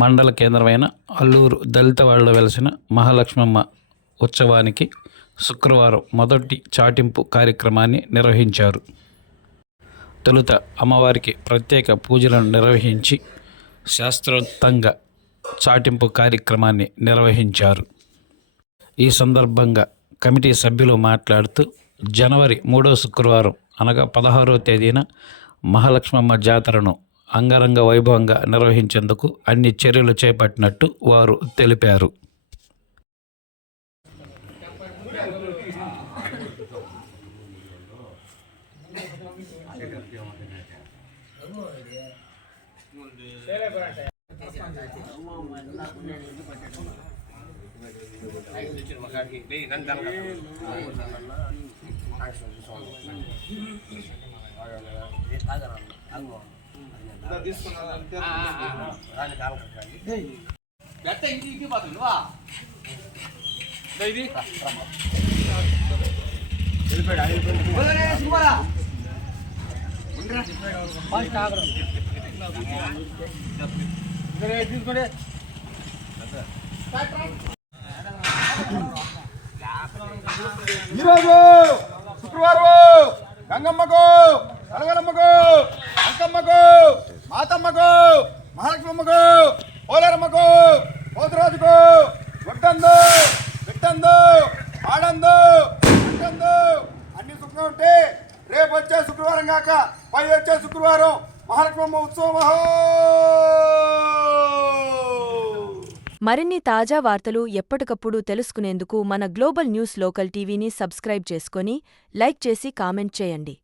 మండల కేంద్రమైన అల్లూరు దళితవాడలో వెలసిన మహాలక్ష్మమ్మ ఉత్సవానికి శుక్రవారం మొదటి చాటింపు కార్యక్రమాన్ని నిర్వహించారు. తొలుత అమ్మవారికి ప్రత్యేక పూజలను నిర్వహించి శాస్త్రోక్తంగా చాటింపు కార్యక్రమాన్ని నిర్వహించారు. ఈ సందర్భంగా కమిటీ సభ్యులు మాట్లాడుతూ జనవరి 3వ శుక్రవారం అనగా 16వ తేదీన మహాలక్ష్మమ్మ జాతరను అంగరంగ వైభవంగా నిర్వహించేందుకు అన్ని చర్యలు చేపట్టినట్టు వారు తెలిపారు. ఈరోజు శుక్రవారం గంగమ్మకు, కలగలమ్మకు, అంకమ్మకు, మాతమ్మకు, మహాలక్ష్మమ్మకు, పోలేరమ్మకు, పోతురాజుకు గుట్టందు, విట్టందు, ఆడందు, అంటందు అన్ని శుక్రం ఉంటే రేపు వచ్చే శుక్రవారం కాక పై వచ్చే శుక్రవారం మహాలక్ష్మమ్మ ఉత్సవం. మరిన్ని తాజా వార్తలు ఎప్పటికప్పుడు తెలుసుకునేందుకు మన గ్లోబల్ న్యూస్ లోకల్ టీవీని సబ్స్క్రైబ్ చేసుకొని లైక్ చేసి కామెంట్ చేయండి.